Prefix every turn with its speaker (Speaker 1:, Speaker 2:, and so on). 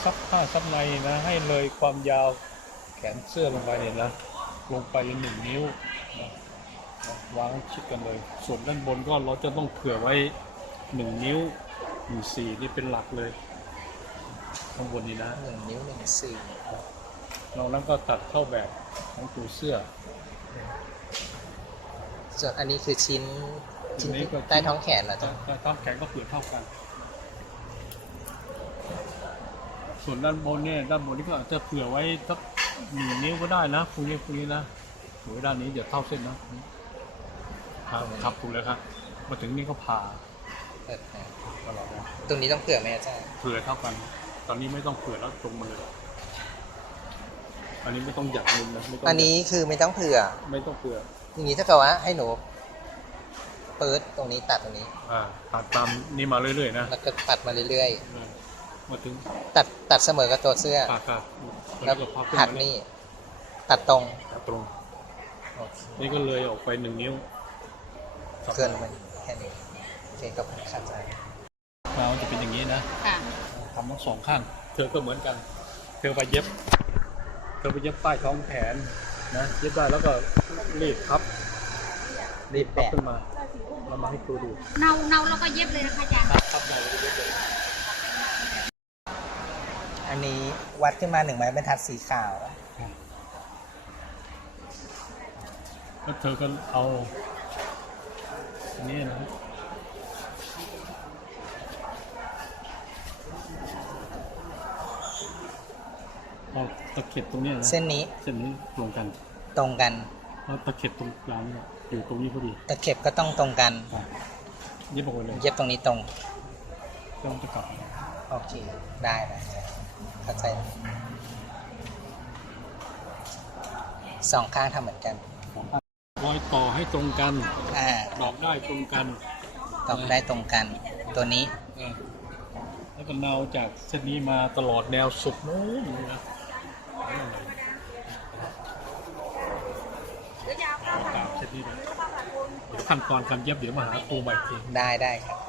Speaker 1: ซับผ้าซับในนะให้เลยความยาวแขนเสื้อลงไปเนี่ยนะลงไป1 นิ้วนะวางชิดกันเลยส่วนด้านบนก็เราจะต้องเผื่อไว้1 นิ้ว1/4นี่เป็นหลักเลยข้างบนนี้นะ
Speaker 2: 1 นิ้ว 1/4
Speaker 1: นอกนั้นก็ตัดเข้าแบบของตัวเสื้อ
Speaker 2: ส่วนอันนี้คือชิ้น
Speaker 1: นี้ก็
Speaker 2: ใต้ท้องแขนเหรอจ๊ะ
Speaker 1: ใต้ท้องแขนก็เผื่อเท่ากันส่วนด้านบนเนี่ยด้านบนนี่ก็อาจจะเผื่อไว้สัก1 นิ้วก็ได้นะพวกนี้นะหรือด้านนี้เดี๋ยวเท่าเส้นนะครับถูกเลยครับมาถึงนี่ก็ผ่าตลอดนะ
Speaker 2: ตรงนี้ต้องเผื่อไหมอาจารย์
Speaker 1: เผื่อเท่ากันตอนนี้ไม่ต้องเผื่อแล้วตรงมาเลยอันนี้ไม่ต้องหยักมุมนะ
Speaker 2: อันนี้คือไม่ต้องเผื่อ
Speaker 1: ไม่ต้องเผื่อ
Speaker 2: อย่างนี้ถ้าเกิดว่าให้หนูเปิดตรงนี้ตัดตรงนี้
Speaker 1: ตัดตามนี่มาเรื่อยๆนะ
Speaker 2: แล้วก็ตัดมาเรื่อย
Speaker 1: ๆมาถึง
Speaker 2: ตัดเสมอกับตัวเสื้อแล้วหักนี่ตัดตรง
Speaker 1: นี่ก็เลยออกไป1 นิ้ว
Speaker 2: เกินมันแค่นี้โอเคก็เข้าใจ
Speaker 1: เราจะเป็นอย่างนี้นะทำทั้ง2 ข้างเธอก็เหมือนกันเธอไปเย็บใต้ท้องแขนนะเย็บได้แล้วก็รีดพับขึ้นมาแล้วมาให้ครูดู
Speaker 3: เนาแล้วก็เย็บเลยนะคะอาจารย์
Speaker 1: พับได้แล้วก็เย็บเลย
Speaker 2: อันนี้วัดขึ้นมา1 ไม้บรรทัดสีขาว
Speaker 1: แล้วเธอก็เอาอันนี้นะเอาตะเข็บตรงนี้นะ
Speaker 2: เส้นนี้
Speaker 1: ตรงกันแล้วตะเข็บตรงกลางอยู่ตรงนี้พอดี
Speaker 2: ตะเข็บก็ต้องตรงกัน
Speaker 1: เย็บออกไปเลย
Speaker 2: เย็บตรงนี้ตรง
Speaker 1: จะกลับ
Speaker 2: โอเคได้เข้าใจ2 ข้างทำเหมือนกัน
Speaker 1: รอยต่อให้ตรงกันดอกได้ตรงกัน
Speaker 2: ตัวนี้
Speaker 1: แล้วก็เนาจากเส้นนี้มาตลอดแนวสุดโน้นนะตามเส้นนี้เลยเดี๋ยวขั้นตอนการเย็บเดี๋ยวมาหาครูใหม่ที
Speaker 2: ได้ครับ